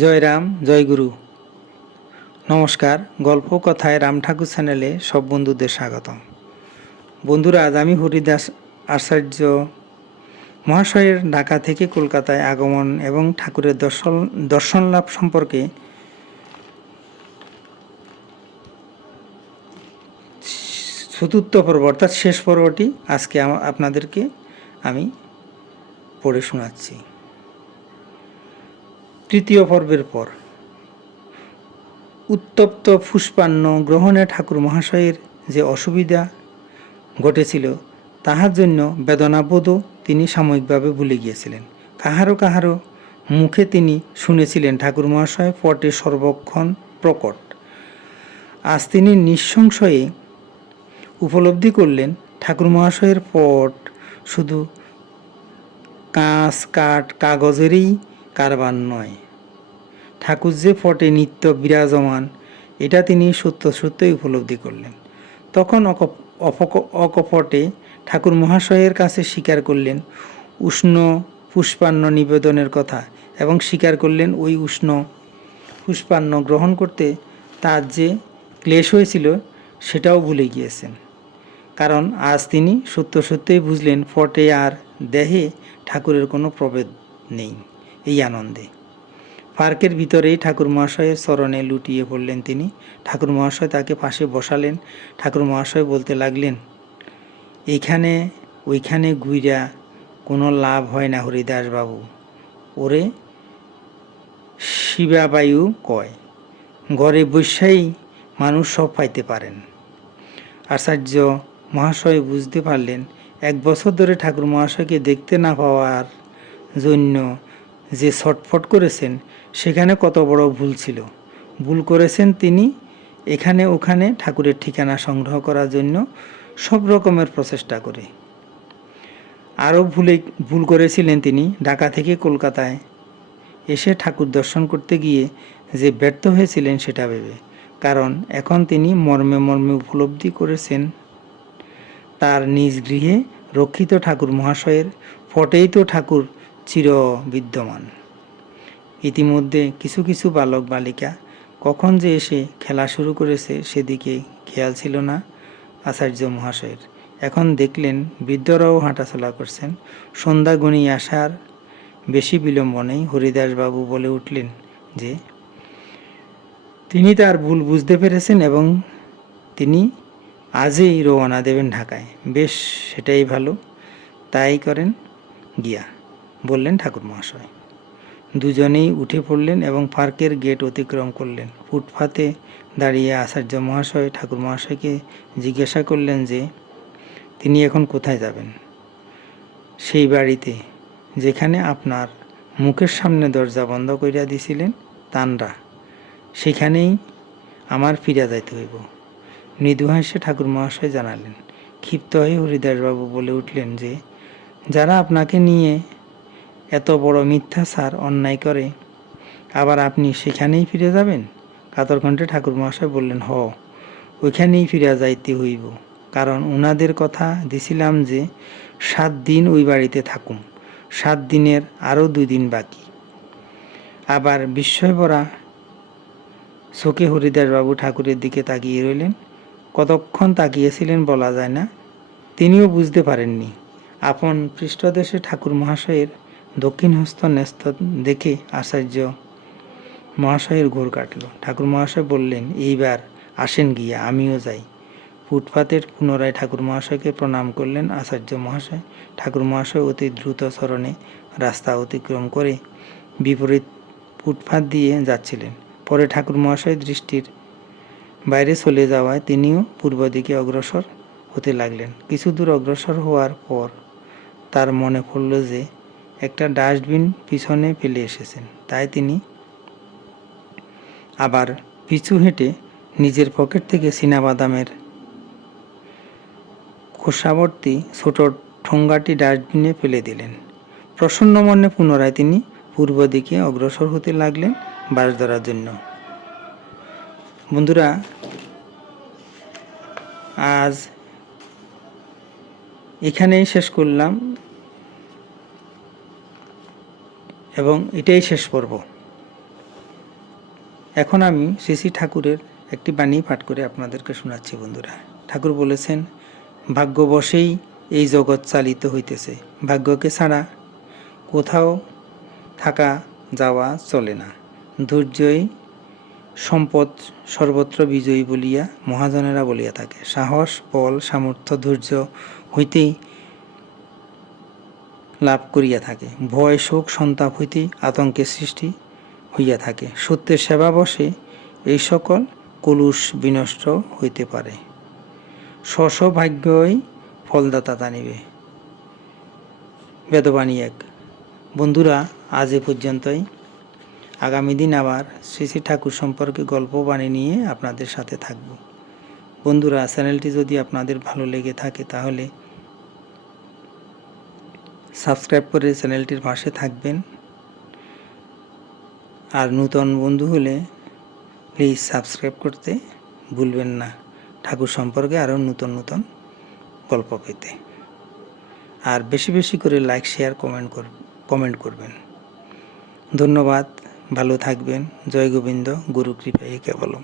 জয় রাম, জয় গুরু। নমস্কার। গল্প কথায় রাম ঠাকুর চ্যানেলে সব বন্ধুদের স্বাগতম। বন্ধুরা, আজ আমি হরিদাস আচার্য মহাশয়ের ঢাকা থেকে কলকাতায় আগমন এবং ঠাকুরের দর্শন লাভ সম্পর্কে চতুর্থ পর্ব অর্থাৎ শেষ পর্বটি আজকে আপনাদেরকে আমি পড়ে শোনাচ্ছি। তৃতীয় পর্বের পর উত্তপ্ত পুষ্পান্ন গ্রহণে ঠাকুর মহাশয়ের যে অসুবিধা ঘটেছিল তাহার জন্য বেদনাবোধও তিনি সাময়িকভাবে ভুলে গিয়েছিলেন। কাহারও কাহারও মুখে তিনি শুনেছিলেন ঠাকুর মহাশয় পটে সর্বক্ষণ প্রকট। আজ তিনি নিঃসংশয়ে উপলব্ধি করলেন ঠাকুর মহাশয়ের পট শুধু কাঁচ কাঠ কাগজেরই কারবার নয়, ঠাকুর যে পটে নিত্য বিরাজমান এটা তিনি সত্যই উপলব্ধি করলেন। তখন অকপটে ঠাকুর মহাশয়ের কাছে স্বীকার করলেন উষ্ণ পুষ্পান্ন নিবেদনের কথা এবং স্বীকার করলেন ওই উষ্ণ পুষ্পান্ন গ্রহণ করতে তার যে ক্লেশ হয়েছিল সেটাও ভুলে গিয়েছেন। কারণ আজ তিনি সত্যই বুঝলেন পটে আর দেহে ঠাকুরের কোনো প্রভেদ নেই। এই আনন্দে পার্কের ভিতরেই ঠাকুর মহাশয়ের চরণে লুটিয়ে পড়লেন তিনি। ঠাকুর মহাশয় তাকে পাশে বসালেন। ঠাকুর মহাশয় বলতে লাগলেন, এইখানে ওইখানে ঘুইরা কোনো লাভ হয় না হরিদাস বাবু, ওরে শিবাবায়ু কয়, ঘরে বৈশাই মানুষ সব পাইতে পারেন। আচার্য মহাশয় বুঝতে পারলেন 1 বছর ধরে ঠাকুর মহাশয়কে দেখতে না পাওয়ার জন্য যে ছটফট করেছেন সেখানে কত বড় ভুল ছিল। ভুল করেছেন তিনি এখানে ওখানে ঠাকুরের ঠিকানা সংগ্রহ করার জন্য সব রকমের প্রচেষ্টা করে। আরও ভুল করেছিলেন তিনি ঢাকা থেকে কলকাতায় এসে ঠাকুর দর্শন করতে গিয়ে যে ব্যর্থ হয়েছিলেন সেটা ভেবে। কারণ এখন তিনি মর্মে মর্মে উপলব্ধি করেছেন তার নিজ গৃহে রক্ষিত ঠাকুর মহাশয়ের ফটেই তো ঠাকুর চির বিদ্যমান। ইতিমধ্যে কিছু কিছু বালক বালিকা কখন যে এসে খেলা শুরু করেছে সেদিকে খেয়াল ছিল না আচার্য মহাশয়ের। এখন দেখলেন বৃদ্ধরাও হাঁটাচলা করছেন। সন্ধ্যা গণিয়ে আসার বেশি বিলম্ব নেই। হরিদাসবাবু বলে উঠলেন যে তিনি তার ভুল বুঝতে পেরেছেন এবং তিনি আজই রওনা দেবেন ঢাকায়। বেশ, সেটাই ভালো, তাই করেন গিয়া, বললেন ঠাকুর মহাশয়। দুজনেই উঠে পড়লেন এবং পার্কের গেট অতিক্রম করলেন। ফুটপাতে দাঁড়িয়ে আচার্য মহাশয় ঠাকুর মহাশয়কে জিজ্ঞাসা করলেন যে তিনি এখন কোথায় যাবেন। সেই বাড়িতে যেখানে আপনার মুখের সামনে দরজা বন্ধ করিয়া দিছিলেন তানরা, সেখানেই আমার ফিরা যাইতে হইব। মৃদু হাসে ঠাকুর মহাশয় জানালেন। ক্ষিপ্ত হয়ে হরিদাসবাবু বলে উঠলেন যে যারা আপনাকে নিয়ে এত বড় মিথ্যাচার অন্যায় করে আবার আপনি সেখানেই ফিরে যাবেন। কাতর কণ্ঠে ঠাকুর মহাশয় বললেন, ওইখানেই ফিরে যাইতে হইব, কারণ ওনাদের কথা দিছিলাম যে 7 দিন ওই বাড়িতে থাকুম, 7 দিনের আরও 2 দিন বাকি। আবার বিস্ময় ভরা চোখে হরিদাসবাবু ঠাকুরের দিকে তাকিয়ে রইলেন। কতক্ষণ তাকিয়েছিলেন বলা যায় না। তিনিও বুঝতে পারেননি। আপন পৃষ্ঠদেশে ঠাকুর মহাশয়ের দক্ষিণ হস্ত ন্যস্ত দেখে আচার্য মহাশয়ের ঘোর কাটল। ঠাকুর মহাশয় বললেন, এইবার আসেন গিয়া, আমিও যাই। ফুটপাতের পুনরায় ঠাকুর মহাশয়কে প্রণাম করলেন আচার্য মহাশয়। ঠাকুর মহাশয় অতি দ্রুত চরণে রাস্তা অতিক্রম করে বিপরীত ফুটপাত দিয়ে যাচ্ছিলেন। পরে ঠাকুর মহাশয় দৃষ্টির বাইরে চলে যাওয়ায় তিনিও পূর্ব দিকে অগ্রসর হতে লাগলেন। কিছু দূর অগ্রসর হওয়ার পর তার মনে পড়ল যে একটা ডাস্টবিন পিছনে ফেলে এসেছেন। তাই তিনি আবার পিছু হেঁটে নিজের পকেট থেকে চীনাবাদামের খোসাবর্তী ছোট ঠোঙ্গাটি ডাস্টবিনে ফেলে দিলেন। প্রসন্ন মনে পুনরায় তিনি পূর্ব দিকে অগ্রসর হতে লাগলেন বাস ধরার জন্য। বন্ধুরা, আজ এখানেই শেষ করলাম এবং এটাই শেষ পর্ব। এখন আমি শ্রী শ্রী ঠাকুরের একটি বাণী পাঠ করে আপনাদেরকে শোনাচ্ছি বন্ধুরা। ঠাকুর বলেছেন, ভাগ্যবশেই এই জগৎ চালিত হইতেছে, ভাগ্যকে ছাড়া কোথাও থাকা যাওয়া চলে না। ধৈর্যই সম্পদ সর্বত্র বিজয়ী বলিয়া মহাজনেরা বলিয়া থাকে। সাহস, বল, সামর্থ্য, ধৈর্য হইতেই লাভ করিয়া থাকে। ভয়, শোক, সন্তাপ হইতেই আতঙ্কের সৃষ্টি হইয়া থাকে। সত্যের সেবা বসে এই সকল কলুষ বিনষ্ট হইতে পারে। স্ব ভাগ্যই ফলদাতা জানিবে। বেদবাণী 1। বন্ধুরা, আজ এ পর্যন্তই। আগামী দিন আবার শ্রী শ্রী ঠাকুর সম্পর্কে গল্প বাণী নিয়ে আপনাদের সাথে থাকব। বন্ধুরা, চ্যানেলটি যদি আপনাদের ভালো লেগে থাকে তাহলে সাবস্ক্রাইব করে চ্যানেলটির পাশে থাকবেন। আর নূতন বন্ধু হলে প্লিজ সাবস্ক্রাইব করতে ভুলবেন না, ঠাকুর সম্পর্কে আরও নূতন নূতন গল্প পেতে। আর বেশি বেশি করে লাইক, শেয়ার, কমেন্ট করবেন। ধন্যবাদ, ভালো থাকবেন। জয় গোবিন্দ, গুরু কৃপায় কেবলম।